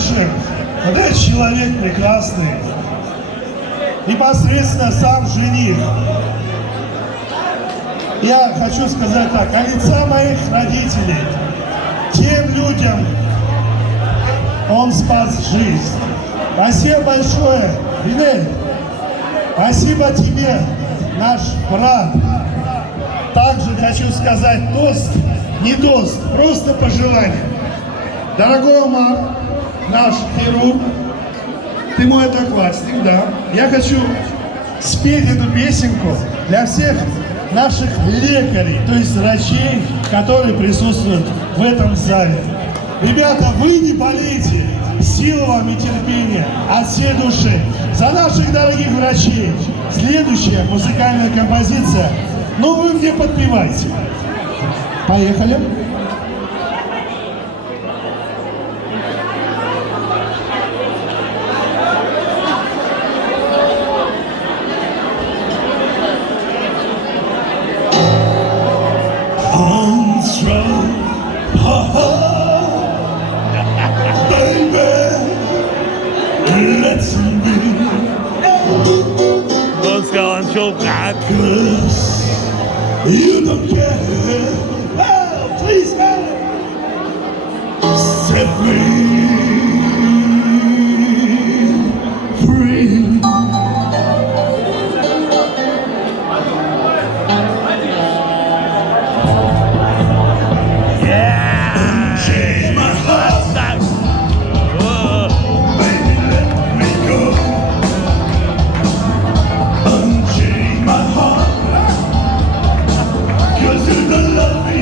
душе. Вот этот человек прекрасный. Непосредственно сам жених. Я хочу сказать так, от лица моих родителей, тем людям он спас жизнь. Спасибо большое, Винель. Спасибо тебе, наш брат. Также хочу сказать тост, не тост, просто пожелание. Дорогой Омар, наш хирург, ты мой одноклассник, да. Я хочу спеть эту песенку для всех наших лекарей, то есть врачей, которые присутствуют в этом зале. Ребята, вы не болейте, сил вам и терпения от всей души. За наших дорогих врачей. Следующая музыкальная композиция. Ну, вы мне подпевайте. Поехали. You don't care. Oh, please, man. Set me free. Yeah. Unchain my heart. Baby, let me go. Unchain my heart. 'Cause you don't love me.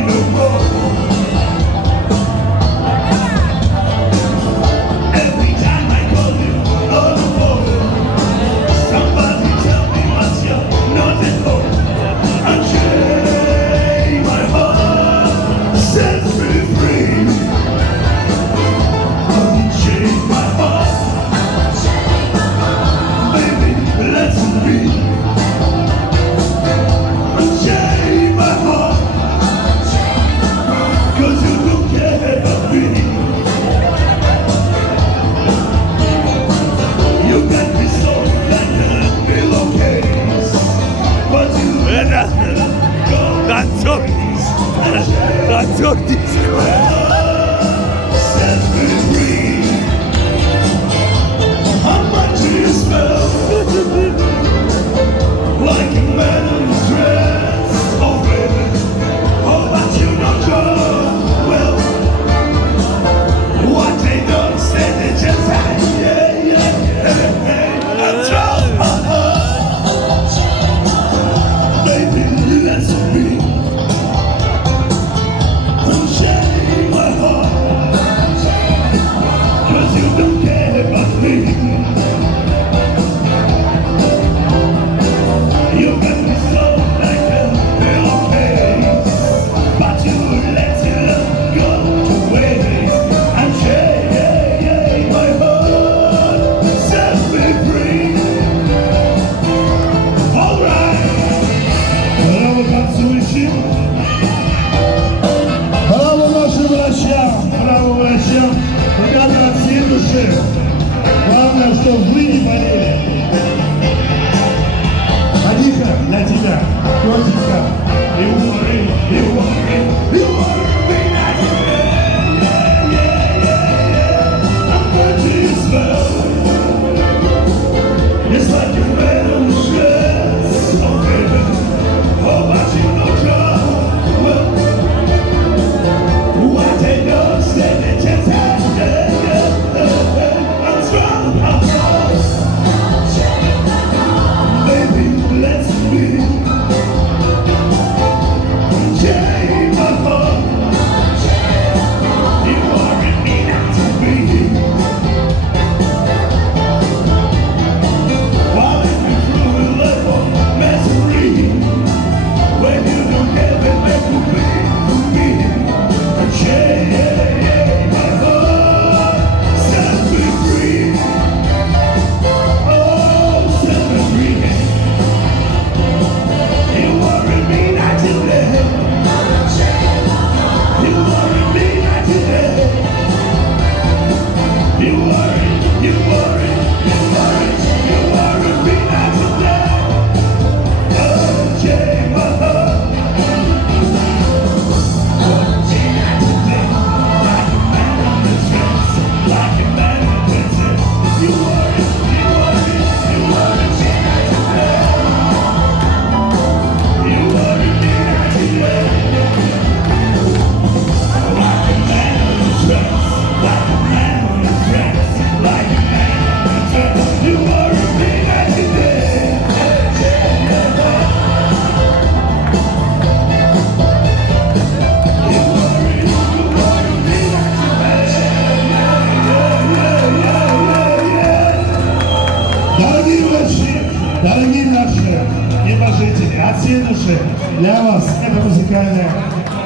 вообще, дорогие наши небожители, от всей души для вас эта музыкальная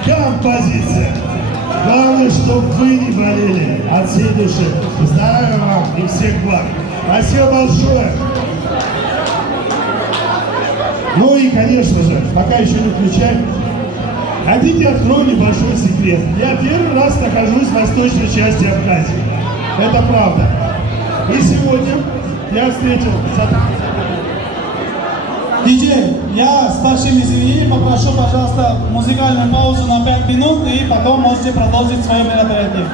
композиция. Главное, чтобы вы не болели от всей души. Здравия вам и всех благ. Спасибо большое. Ну и, конечно же, пока еще не включаем, хотите, открою небольшой секрет. Я первый раз нахожусь в восточной части Абхазии. Это правда. И сегодня я встретил... Диджей, я с большим извинением попрошу, пожалуйста, музыкальную паузу на 5 минут, и потом можете продолжить свое мероприятие.